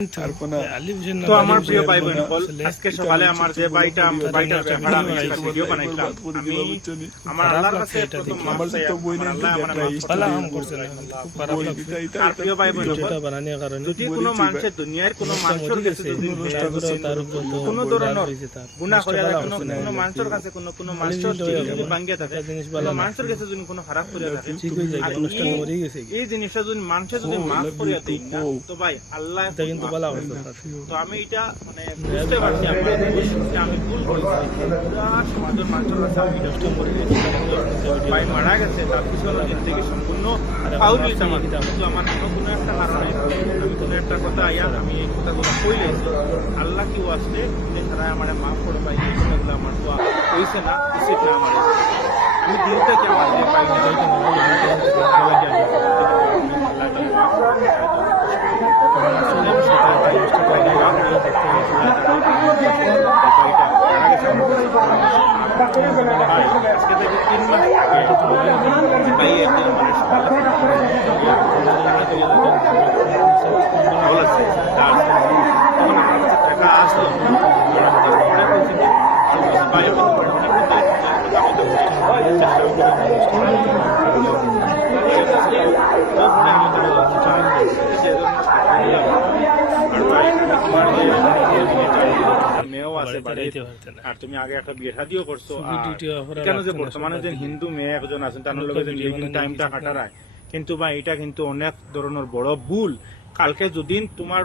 তো আমার প্রিয় ভাই বোন আজকে সকালে আমার যে বাইটার ব্যাপারে আমি একটা ভিডিও বানাইলাম আমি আমার আল্লাহর কাছে প্রথম মাফ চাই আল্লাহ আমার মাফ করছে আর প্রিয় ভাই বোন যদি কোনো মানুষের দুনিয়ার কোনো মানুষের কাছে যদি কোনো ধরনের গুনাহ করে কোনো মানুষের কাছে কোনো মানুষের যদি ভাঙ্গিয়া থাকে কোনো মানুষের কাছে যদি কোনো খারাপ করে থাকে এই জিনিসটা যদি মানুষের যদি মাফ করে দেয় তো ভাই আল্লাহ কিন্তু বলা হয়েছে। তো আমি এটা মানে বুঝতে পারছি আমি ভুল করেছি সমাজের মানুষের কাছে আমি কষ্ট করে ভাই মারা গেছে তার পিছনে জিন্দগি সম্পূর্ণ ফাউল হয়েছে আমার কিন্তু আমার কোনো একটা কারণে আমি কোনো একটা কথা আয়া আমি এই কথাগুলো কইলেছি আল্লাহ কি আসলে যে তারা আমার মাফ করে পাই এই কথাগুলো আমার তো হয়েছে না উচিত না আমার আমি দিল থেকে আমার যে আজকে থেকে 3 মাস ভাই একদিন মানুষ বলেছে তখন আমার কাছে টাকা আসলো মেয়েও আছে আর তুমি আগে একটা বিয়ে শাদিও করছো কেন যে বর্তমানে যে হিন্দু মেয়ে একজন আছেন তার লগে যে লিভিং টাইমটা কাটারায় কিন্তু ভাই এটা কিন্তু অনেক ধরনের বড় ভুল কালকে যদি তোমার